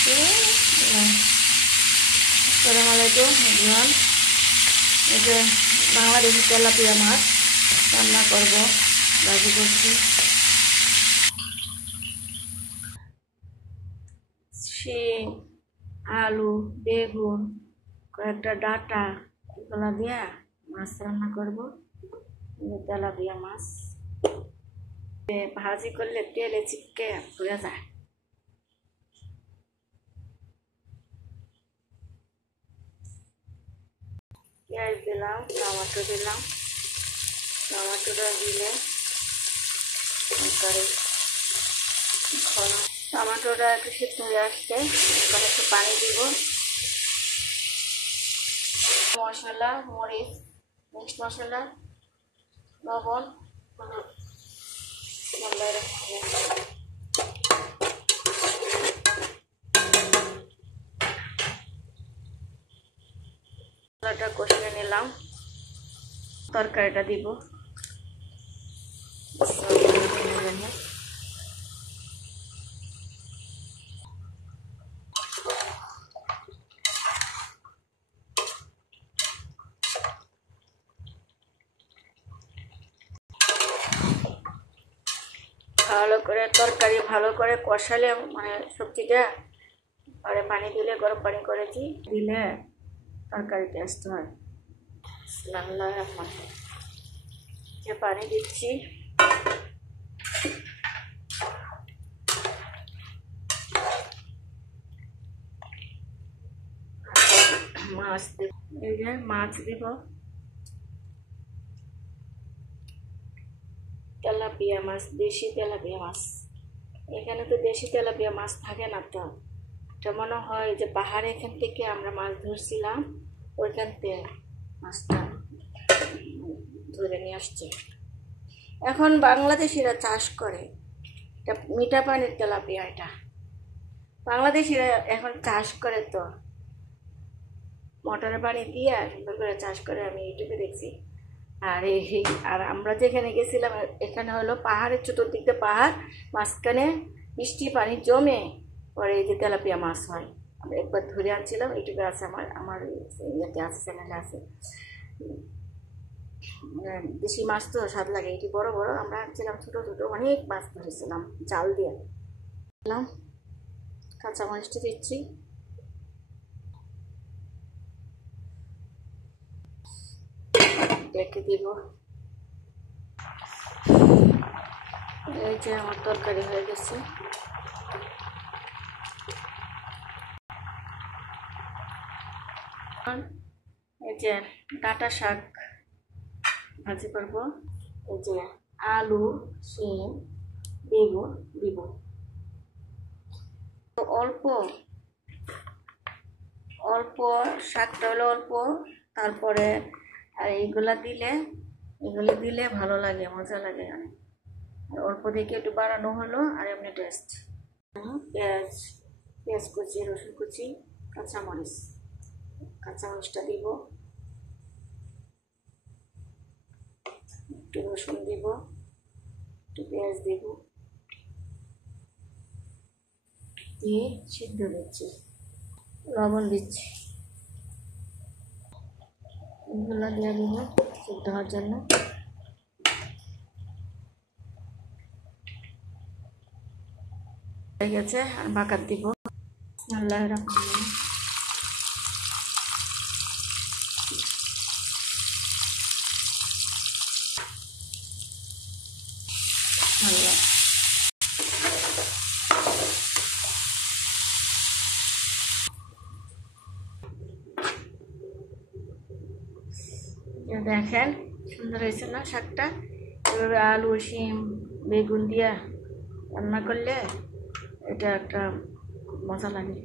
আসসালামু আলাইকুম এভরিওয়ান। এই যে বাংলাদেশি তেলাপিয়া মাছ রান্না করব, ভাজি করছি। শিম, আলু, বেগুন, কয়েকটা ডাঁটা এগুলো দিয়ে মাছ রান্না করব। তেলাপিয়া মাছ ভাজি করলে তেলে চিপকে পুড়ে যায়। পেঁয়াজ দিলাম, টমেটো দিলাম। টমেটোটা দিলে টমেটোটা একটু সিদ্ধ হয়ে আসছে, এবার একটু পানি দিব। মশলা, মরিচ, মিক্সড মশলা, লবণ, মশলাটা কষিয়ে নিলাম। তরকারিটা দিব। ভালো করে তরকারি ভালো করে কষালে মানে সবজিটা পরে পানি দিলে, গরম পানি করেছি দিলে তরকারি টেস্ট হয়। যে পানি দিচ্ছি, মাছ দিব। এই যে মাছ দিব, তেলাপিয়া মাছ, দেশি তেলাপিয়া মাছ। এখানে তো দেশি তেলাপিয়া মাছ থাকে না, তো এটা মনে হয় যে পাহাড়ে এখান থেকে আমরা মাছ ধরছিলাম, ওইখান থেকে মাছটা ধরে নিয়ে আসছে। এখন বাংলাদেশিরা চাষ করে, এটা মিঠা পানির তেলাপিয়া। এটা বাংলাদেশিরা এখন চাষ করে, তো মোটরের পানি দিয়ে সুন্দর করে চাষ করে, আমি ইউটিউবে দেখছি। আর আমরা যেখানে গেছিলাম এখানে হলো পাহাড়ের চতুর্দিকে পাহাড়, মাঝখানে বৃষ্টি পানি জমে পরে এই যে তেলাপিয়া মাছ হয়। আমরা একবার ধরে আনছিলাম, ইউটিউবে আছে, আমার ইয়েতে আছে, চ্যানেলে আছে। দেশি মাছ তো স্বাদ লাগে, এটি বড় বড়। আমরা আনছিলাম ছোট ছোট, অনেক মাছ ধরেছিলাম জাল দিয়ে। কাঁচামরিচটা দিচ্ছি, ডেকে দিব। এই যে আমার তরকারি হয়ে গেছে। এই যে ডাঁটা শাক ভাজি করব। এই যে আলু, শিম, বেগুন দিব। অল্প অল্প শাকটা হলো অল্প, তারপরে আর এগুলো দিলে ভালো লাগে, মজা লাগে। অল্প দেখে একটু বাড়ানো হলো, আর এমনি টেস্ট। পেঁয়াজ কুচি, রসুন কুচি, কাঁচামরিচটা দিব, একটু রসুন দিব, একটু পেঁয়াজ দিব, দিয়ে সিদ্ধ দিচ্ছি, লবণ দিচ্ছি। এগুলো দিয়ে দিব সিদ্ধ হওয়ার জন্য। হয়ে গেছে, আর বাকার দিব। আল্লাহ রাখবেন। দেখেন সুন্দর হয়েছে না শাকটা? এভাবে আলু, শিম, বেগুন দিয়া রান্না করলে এটা একটা মজা লাগে।